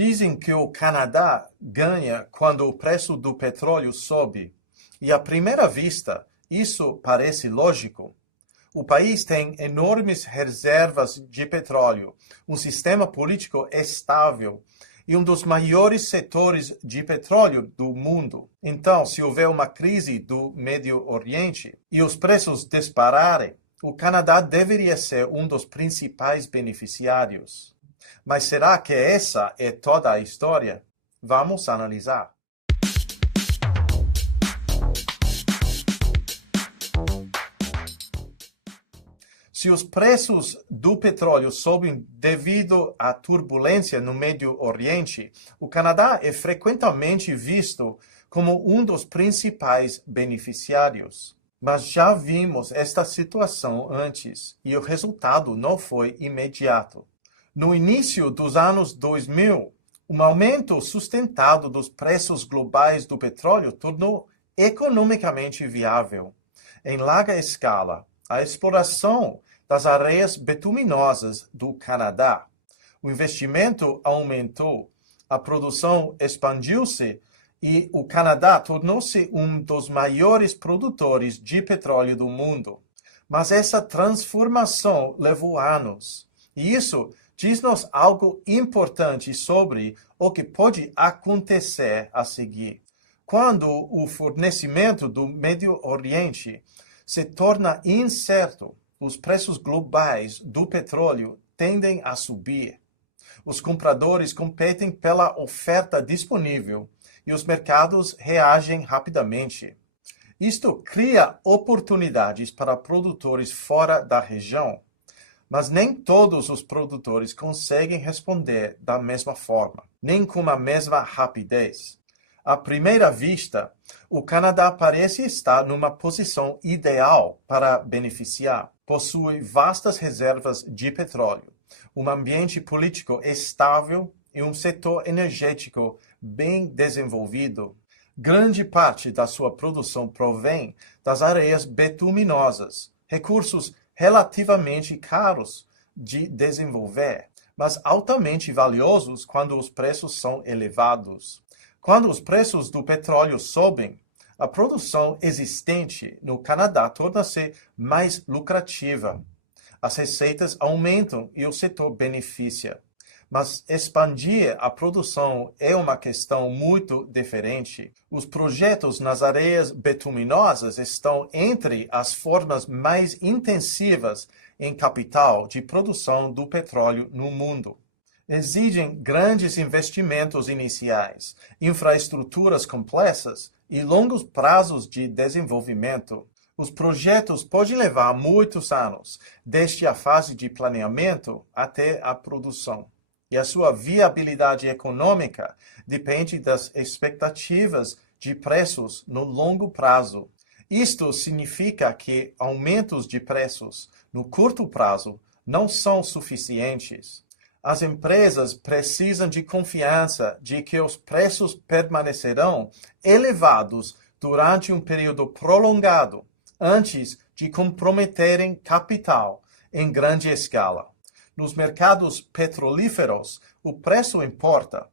Dizem que o Canadá ganha quando o preço do petróleo sobe. E à primeira vista, isso parece lógico. O país tem enormes reservas de petróleo, um sistema político estável e um dos maiores setores de petróleo do mundo. Então, se houver uma crise do Médio Oriente e os preços dispararem, o Canadá deveria ser um dos principais beneficiários. Mas será que essa é toda a história? Vamos analisar. Se os preços do petróleo sobem devido à turbulência no Médio Oriente, o Canadá é frequentemente visto como um dos principais beneficiários. Mas já vimos esta situação antes e o resultado não foi imediato. No início dos anos 2000, um aumento sustentado dos preços globais do petróleo tornou economicamente viável, em larga escala, a exploração das areias bituminosas do Canadá. O investimento aumentou, a produção expandiu-se e o Canadá tornou-se um dos maiores produtores de petróleo do mundo. Mas essa transformação levou anos. E isso diz-nos algo importante sobre o que pode acontecer a seguir. Quando o fornecimento do Médio Oriente se torna incerto, os preços globais do petróleo tendem a subir. Os compradores competem pela oferta disponível e os mercados reagem rapidamente. Isto cria oportunidades para produtores fora da região, mas nem todos os produtores conseguem responder da mesma forma, nem com a mesma rapidez. À primeira vista, o Canadá parece estar numa posição ideal para beneficiar. Possui vastas reservas de petróleo, um ambiente político estável e um setor energético bem desenvolvido. Grande parte da sua produção provém das areias bituminosas, recursos relativamente caros de desenvolver, mas altamente valiosos quando os preços são elevados. Quando os preços do petróleo sobem, a produção existente no Canadá torna-se mais lucrativa. As receitas aumentam e o setor beneficia. Mas expandir a produção é uma questão muito diferente. Os projetos nas areias bituminosas estão entre as formas mais intensivas em capital de produção do petróleo no mundo. Exigem grandes investimentos iniciais, infraestruturas complexas e longos prazos de desenvolvimento. Os projetos podem levar muitos anos, desde a fase de planeamento até a produção. E a sua viabilidade econômica depende das expectativas de preços no longo prazo. Isto significa que aumentos de preços no curto prazo não são suficientes. As empresas precisam de confiança de que os preços permanecerão elevados durante um período prolongado, antes de comprometerem capital em grande escala. Nos mercados petrolíferos, o preço importa,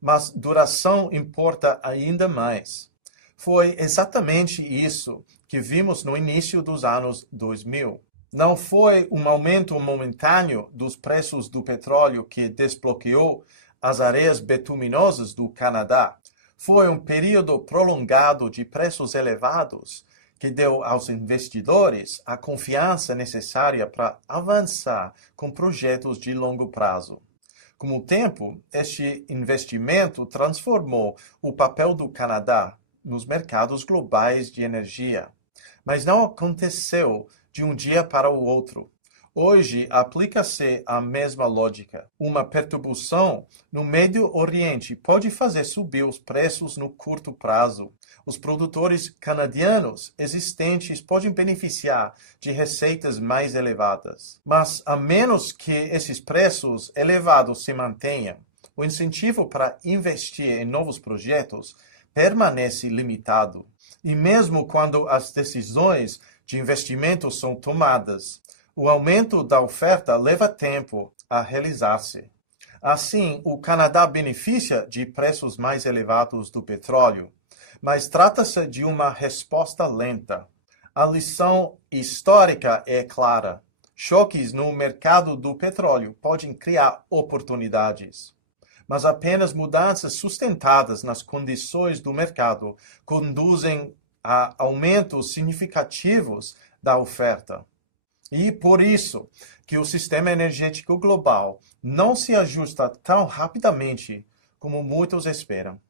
mas duração importa ainda mais. Foi exatamente isso que vimos no início dos anos 2000. Não foi um aumento momentâneo dos preços do petróleo que desbloqueou as areias bituminosas do Canadá. Foi um período prolongado de preços elevados que deu aos investidores a confiança necessária para avançar com projetos de longo prazo. Com o tempo, este investimento transformou o papel do Canadá nos mercados globais de energia. Mas não aconteceu de um dia para o outro. Hoje, aplica-se a mesma lógica. Uma perturbação no Médio Oriente pode fazer subir os preços no curto prazo. Os produtores canadianos existentes podem beneficiar de receitas mais elevadas. Mas, a menos que esses preços elevados se mantenham, o incentivo para investir em novos projetos permanece limitado. E mesmo quando as decisões de investimento são tomadas, o aumento da oferta leva tempo a realizar-se. Assim, o Canadá beneficia de preços mais elevados do petróleo, mas trata-se de uma resposta lenta. A lição histórica é clara. Choques no mercado do petróleo podem criar oportunidades, mas apenas mudanças sustentadas nas condições do mercado conduzem a aumentos significativos da oferta. E por isso que o sistema energético global não se ajusta tão rapidamente como muitos esperam.